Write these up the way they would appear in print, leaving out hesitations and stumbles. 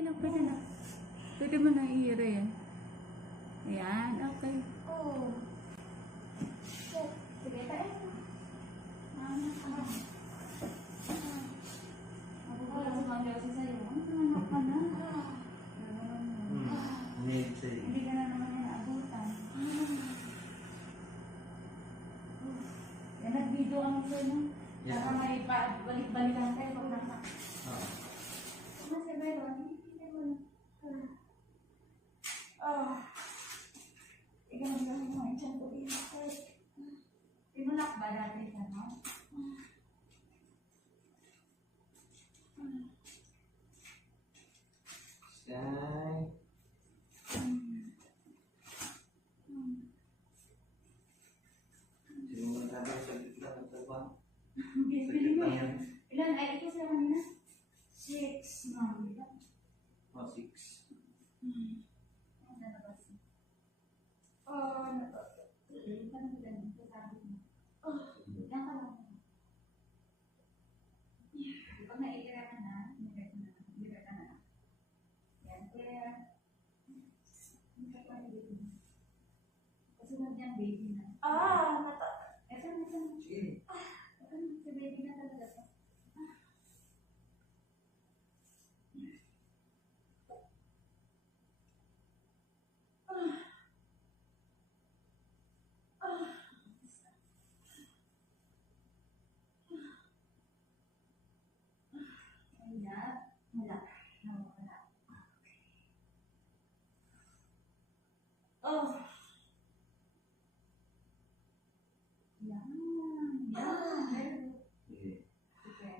Pwede na. Pwede mo na i-hira yan. Ayan, okay. Oh. Sige, tayo. Wala si Mami Rosie sa'yo. Ano ka na? Hindi ka na naman yan naabutan. Yan, nag-video ka mo sa'yo. Para may balik-balikan kayo pag nasa. Ano si Byron? Ikaw ang mga dyan ko dito. Tinunak ba dati ka, no? Sky. Sino mo nagsabi sa gitna ng trabaho? Bili mo yan. Ilan? Ay, ito sa kanina? 6, ma'am. Oh, 6. Nalabas. Paano ba ganun? Sasabi mo. Yan ka lang. Pag naitira ka na, nilagay ka na. Yan, kaya, hindi ka pa baby. Kasunod yan, baby na. Ito. Sige. Si baby na talaga to. Wala. Oh. Yan. Sige. Okay.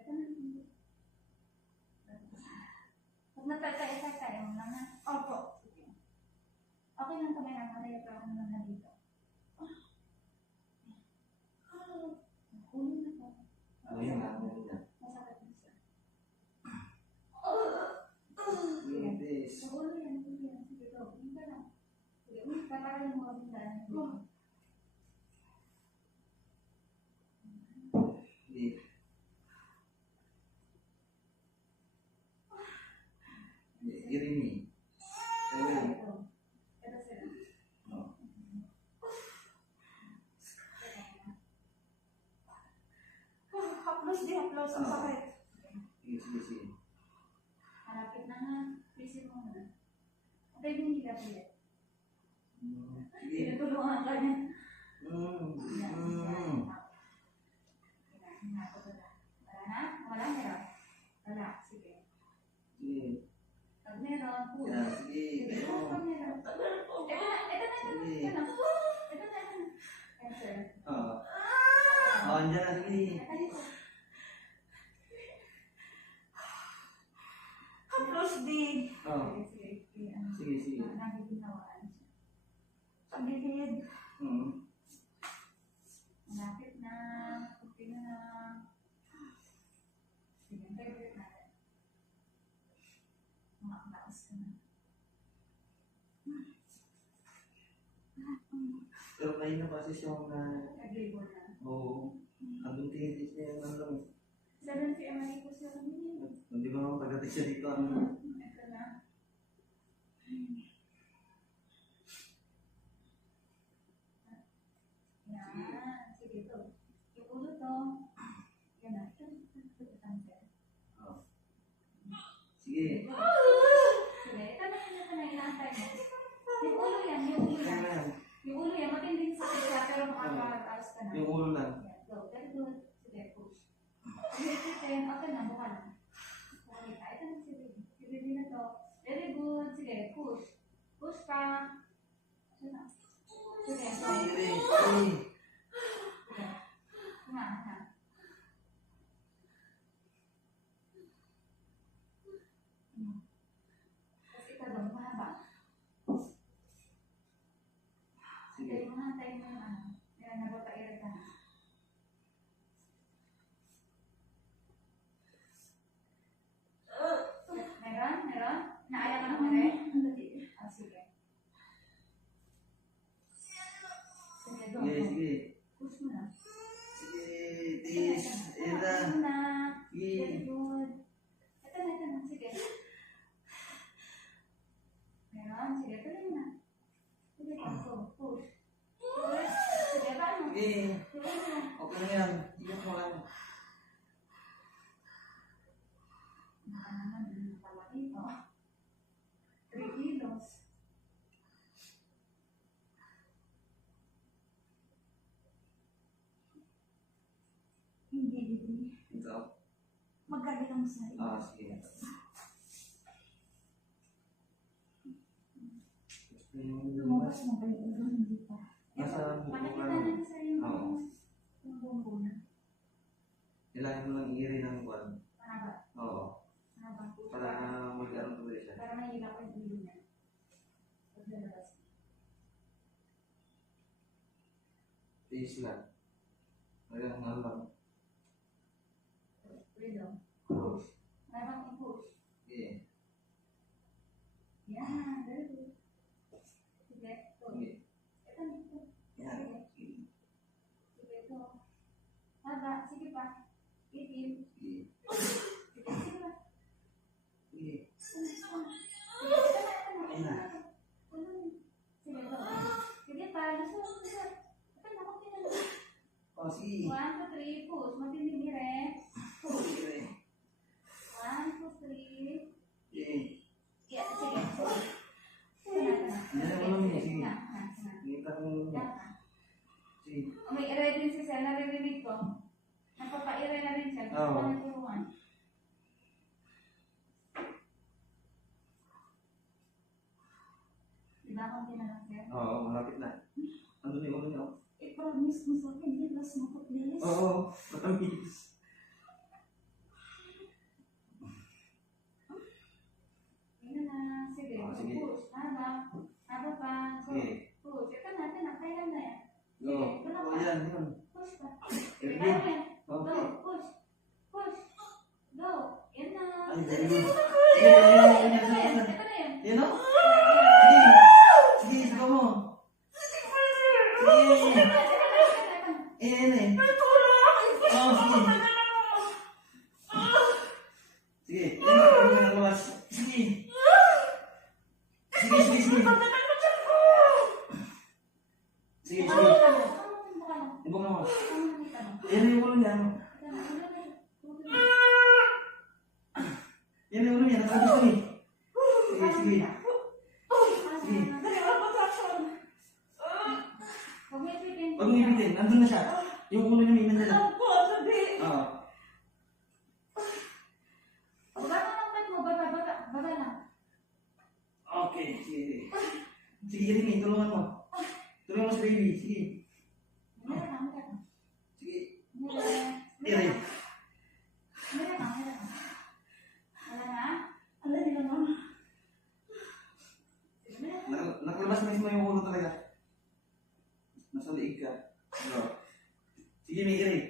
Ito na. Pag nagtatay-tatay, mo lang na. Opo. Sige. Okay lang kamay lang. Malaya pa ako naman na dito. Huli na po. Ano yun? Ano yun? Masakit na siya. Yes. Ulo yan. Sige, go. Hindi ka lang. Sige, patagalin mo kami dahil. Sige. Irini. Haplos ang sakit. Sige. Malapit na nga. Busy mo na. Okay, hindi ka pala. Sige. Tinutulungan ka niya. Wala na? Wala meron? Wala. Sige. Sige. Pag meron, push. Yeah, sige. Pag meron. Ito na. Yes, sir. Oo. Andyan na. Sige. Haplos din. Oo. Sige. Nagigingawaan siya. Sa gilid. Malapit na. Kunti na na. Sige, favorite natin. Makakaos ka na. Pero kayo na kasi siyang Nag-labor na. oo. Andun tinitis niya yung ano. 7 p.m. ay po siya kami. Hindi ba pagdating siya dito Ito na. Yan. Sige to. Yung ulo to. Yan na. Ito cancer. Oo. Sige. Sige. Ito na inaantay mo. Yung ulo yan. Yung ulo yan. Matinding sakit siya pero makakataas ka na. Yung ulo lang. Yan. Go. Very good. Sige. Push. Sige. Okay na. Buka na. Okay. Ito na si baby. Si baby na to. Very good. Sige. Push. Push pa. Ito na. Sige. Go. Sige. Ha. Tapos ito doon, mahaba. Sige. Sige, mahantay mo yung ano. Yan, nagpapairat ka na. Meron? Naaya ka naman eh? Sige. Sige, doon. Sige. Push mo na. Sige. Tis. Ira. Push mo na. Sige. Very good. Ito na. Sige. lang sa iyo. Sige. Lumabas na ba yung ulo? Hindi pa. Nasa Makikita natin sa iyo Oo. yung bumbong na. Kailangan mo lang i-ray ng buwan. Mahaba. Oo. Mahaba po. Para mag-aroon tuloy siya. Para mahila ko yung ulo niya. Pag lalabas. Tiis lang. Hanggang ano lang. Freedom. Push. Mahaba kong push. Sige. Yan. Very good. Sige. Ito. Sige. Ito. Ito. Yan. Sige. Sige. Ito. Haba. Sige pa. Itim. Sige. Sige. Sige pa. Sige. Ayun na. Sige pa. Sige pa. Gusto. Ito na. Okay na. Sige. 1, 2, 3. Push. Matindi ni Re. Sige. 1, 2, 3. Sige. Yeah, sige. Yan ang ulo niya. Sige. Na. Ngita ko yung ulo niya. Sige. May i-read din si Sel. Naririnig ko. Nagpapa-i-read na rin siya. Gusto Oo. ko na turuan. Diba akong tinanong, Sel? Oo, malapit na. Andun yung ulo niya. I-promise mo sa akin, hindi mas mapag-bilis. Oo, matamis. Yun na. Sige. Sige. Push. Haba. Haba pa. So, Sige. push. Ito natin. Kaya na yan. Go. Oh, yan, yun. Push pa. Very Sige, good. kaya mo yan. Go. Okay. Push. Push. Go. Yan na. Ay, very good. Ito Sige, yan, na yan. yan. Ito na yan. Yan o? Sige. Sige, sigaw mo. Sige. Yan eh. Oo, sige. Sige, yan na. Yan na, luwas. Sige. Sige, sige, sige. Sige, sige. Ibang mo. Yan yung ulo niya. Yan yung ulo niya. Nakabis ko eh. Sige, sige. Sige. Huwag mo ibitin. Nandun na siya. Yung ulo niya may mandala. Oo. Okay, sige. Sige, Irene, tulungan mo. Tulungan mo si baby. Sige. Sige. Irene. Nakalabas mismo yung ulo talaga. Nasa liig ka. Oo. Sige, may Irene.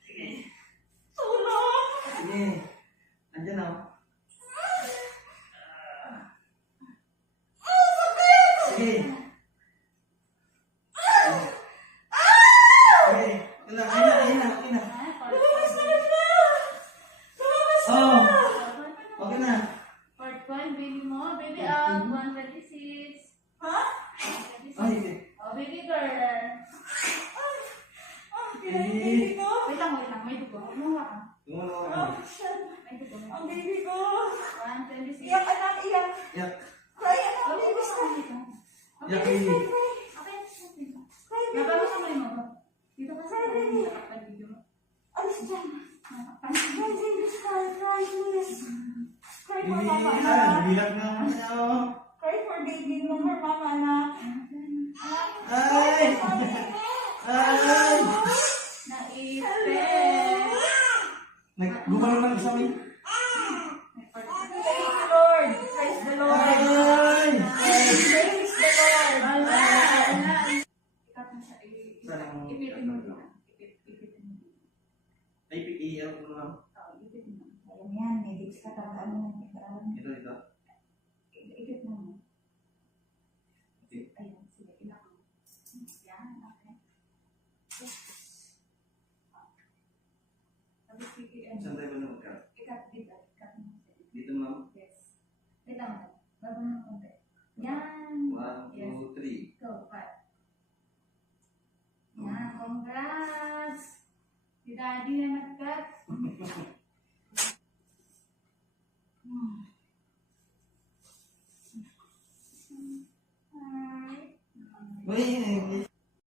Sige. Sige. Andyan na. Sige. Sige. Ayun na, ayun na, okay na. Oh, okay na. Part 1, baby mo. Baby up. 126. Ay, sige. Oh, baby girl. Baby. Wait lang. May dugo. Umuha ka. Tumulong ako. May dugo. Ang baby ko! 126. Iyak anak, iyak! Yak. Cry anak, Okay, baby gusto ko! ko dito. Yak, baby. Okay, Cry, baby! Napapasamay mo ba? Dito ka sa video mo. Alis dyan! Cry, baby, cry, cry, please! Cry for Baby, mama, anak! bilag na ako niya, oh. Cry for baby, no more mama, anak! Ay! Ay! Naipit. Gumano lang sa amin. Praise the Lord! Praise the Lord! Ay! Praise the Lord! Ikat mo siya. Sarang- Ipitin mo dito. Ipitin mo dito. Ay, iiyak ko na lang. Oo, ipitin mo. Alam yan, medics ka talaga ano ng pagkaraan. Ito, ito. Ipit mo. Okay. Ayun, sige. Ilak mo. Yan, okay. Tapos ipitin Saan mo. tayo ba na magka? Ikat dito. Ikat mo. Dito na. Yes. Wait lang. Bago mo ng konti. Yan. 1, 2, 3. Go, 5. Yan, congrats! Si Daddy na nag-cut. Hi. Uy,